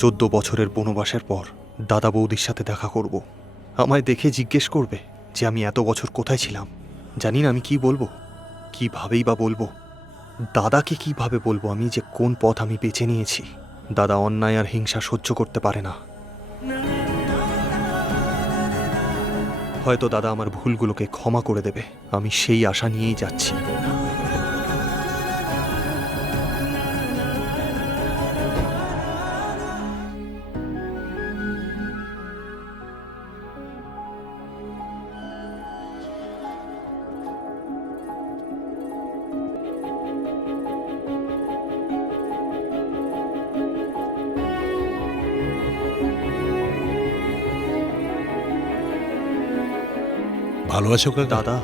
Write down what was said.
14 বছরের বনবাসের পর দাদা বৌদির সাথে দেখা করব। আমায় দেখে জিজ্ঞেস করবে যে আমি এত বছর কোথায় ছিলাম। জানি না আমি কি বলবো, কিভাবেই বা বলবো। দাদাকে কিভাবে বলবো আমি যে কোন পথ আমি বেছে নিয়েছি। দাদা অন্যায় আর হিংসা সহ্য করতে পারে না। হয়তো দাদা আমার ভুলগুলোকে ক্ষমা করে দেবে, আমি সেই আশা নিয়েই যাচ্ছি। ভালো আছো কাকা? দাদা